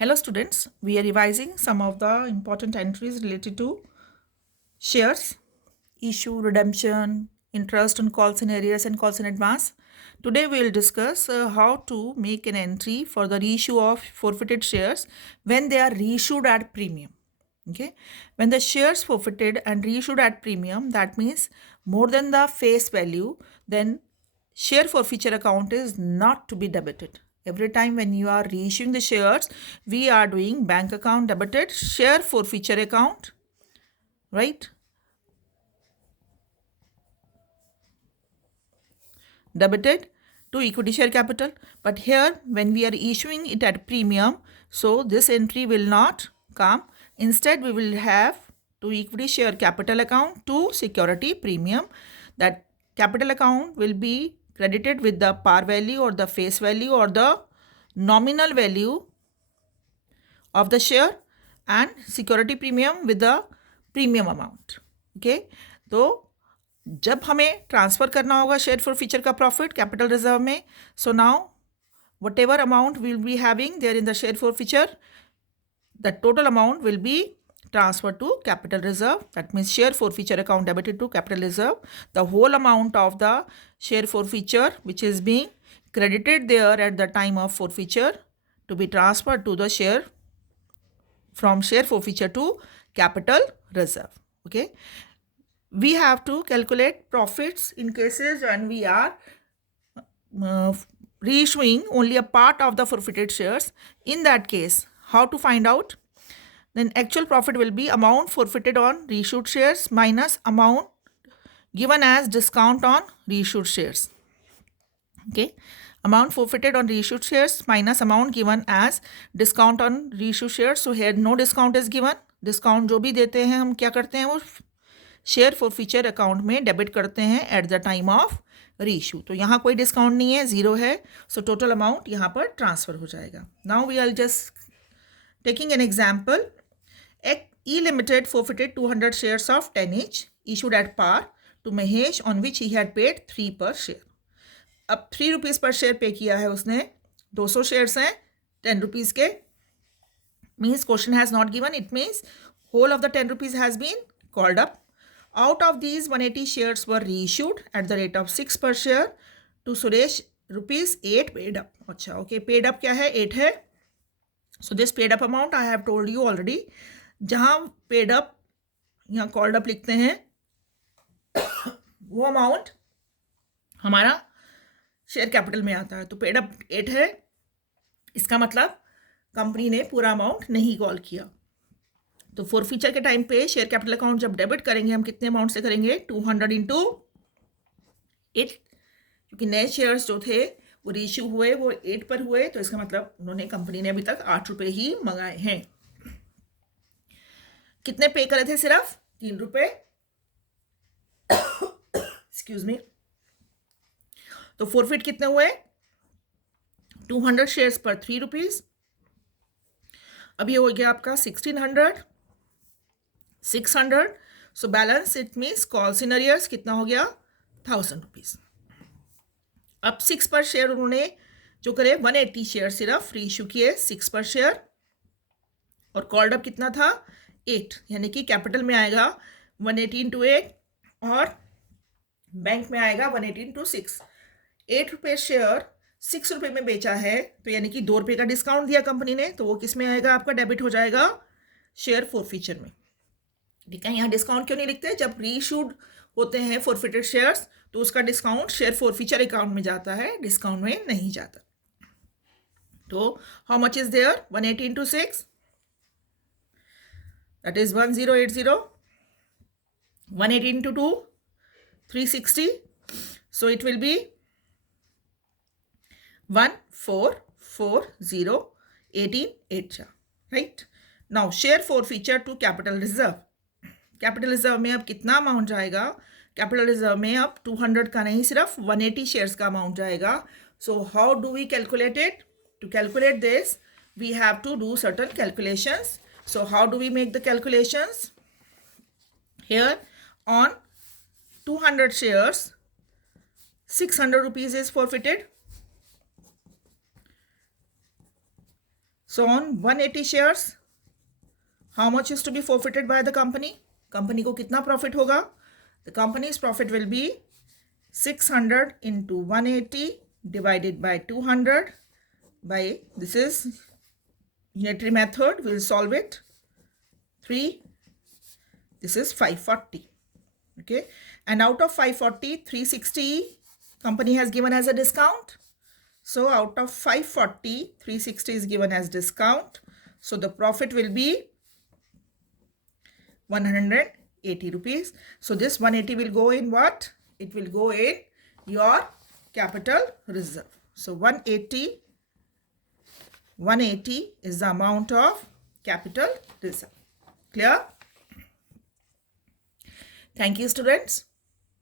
Hello students, we are revising some of the important entries related to shares, issue, redemption, interest on calls in arrears and calls in advance. Today we will discuss how to make an entry for the reissue of forfeited shares when they are reissued at premium. Okay, when the shares forfeited and reissued at premium, that means more than the face value, then share forfeiture account is not to be debited. Every time when you are reissuing the shares, we are doing bank account debited, share forfeiture account, right? Debited to equity share capital. But here, when we are issuing it at premium, so this entry will not come. Instead, we will have to equity share capital account to security premium. That capital account will be credited with the par value or the face value or the nominal value of the share and security premium with the premium amount. Okay, तो जब हमें transfer करना होगा share for future का profit capital reserve में, so now whatever amount will be having there in the share for future, the total amount will be transferred to capital reserve. That means share forfeiture account debited to capital reserve. The whole amount of the share forfeiture which is being credited there at the time of forfeiture to be transferred to the share from share forfeiture to capital reserve. Okay, we have to calculate profits in cases when we are uh, reissuing only a part of the forfeited shares. In that case, how to find out? Then actual profit will be amount forfeited on reissued shares minus amount given as discount on reissued shares. Okay, amount forfeited on reissued shares minus amount given as discount on reissued shares. So here no discount is given. Discount जो भी देते हैं हम क्या करते हैं, वो share forfeiture account में डेबिट करते हैं at the time of reissue. तो यहाँ कोई डिस्काउंट नहीं है, ज़ीरो है. सो टोटल अमाउंट यहाँ पर ट्रांसफ़र हो जाएगा. Now we are just taking an example. E Limited forfeited 200 shares of 10 each issued at par to Mahesh on which he had paid 3 per share. अब 3 rupees पर share पे किया है उसने. 200 शेयर्स हैं 10 रुपीज़ के. Means question has not given. It means whole of the 10 rupees has been called up. Out of these, 180 shares were reissued at the rate of 6 per share to Suresh. Rupees 8 paid up. अच्छा, okay, paid up क्या है? 8 है. So this paid up amount I have told you already. जहाँ paid up यहाँ called up लिखते हैं, वो amount हमारा शेयर कैपिटल में आता है. तो पेड अप 8 है. इसका मतलब कंपनी ने पूरा अमाउंट नहीं कॉल किया. तो फॉरफीचर के टाइम पे शेयर कैपिटल अकाउंट जब डेबिट करेंगे हम कितने अमाउंट से करेंगे? 200 इंटू 8, क्योंकि नए शेयर्स जो थे वो रीइश्यू हुए वो 8 पर हुए. तो इसका मतलब उन्होंने कंपनी ने अभी तक 8 रुपये ही मंगाए हैं. कितने पे करे थे? सिर्फ 3 रुपये. Excuse me. तो फॉरफिट कितने हुए? 200 शेयर्स पर 3 रुपीज़. अब ये हो गया आपका 1600, 600. So balance it means calls in arrears कितना हो गया? 1000 रुपीज़. अब 6 पर शेयर उन्होंने जो करे 180 शेयर सिर्फ रीइश्यू किए 6 पर शेयर. और कॉल्ड अप कितना था? 8. यानी कि कैपिटल में आएगा 180 इंटू 8 और बैंक में आएगा 180 इंटू 6. 8 रुपये शेयर 6 रुपये में बेचा है, तो यानी कि 2 रुपये का डिस्काउंट दिया कंपनी ने. तो वो किस में आएगा? आपका डेबिट हो जाएगा शेयर फॉरफीचर में. ठीक है, यहाँ डिस्काउंट क्यों नहीं लिखते? जब रीइश्यूड होते हैं फॉरफिटेड शेयर्स तो उसका डिस्काउंट शेयर फॉरफीचर अकाउंट में जाता है, डिस्काउंट में नहीं जाता. तो how much is there? 180 into 6, that is 1080. 180 into 2, 360. So it will be 144018 right. Now share forfeiture to capital reserve. Capital reserve में अब कितना अमाउंट जाएगा? कैपिटल रिजर्व में अब 200 का नहीं, सिर्फ 180 शेयर्स का अमाउंट जाएगा. So how do we calculate it? To calculate this we have to do certain calculations. So how do we make the calculations? Here on 200 shares 600 rupees is forfeited. So on 180 shares, how much is to be forfeited by the company? Company को कितना profit होगा? The company's profit will be 600 into 180 divided by 200 by, this is unitary method, we'll solve it, 3, this is 540. Okay, and out of 540, 360 company has given as a discount. So out of 540, 360 is given as discount. So the profit will be 180 rupees. So this 180 will go in what? It will go in your capital reserve. So 180 is the amount of capital reserve. Clear? Thank you, students.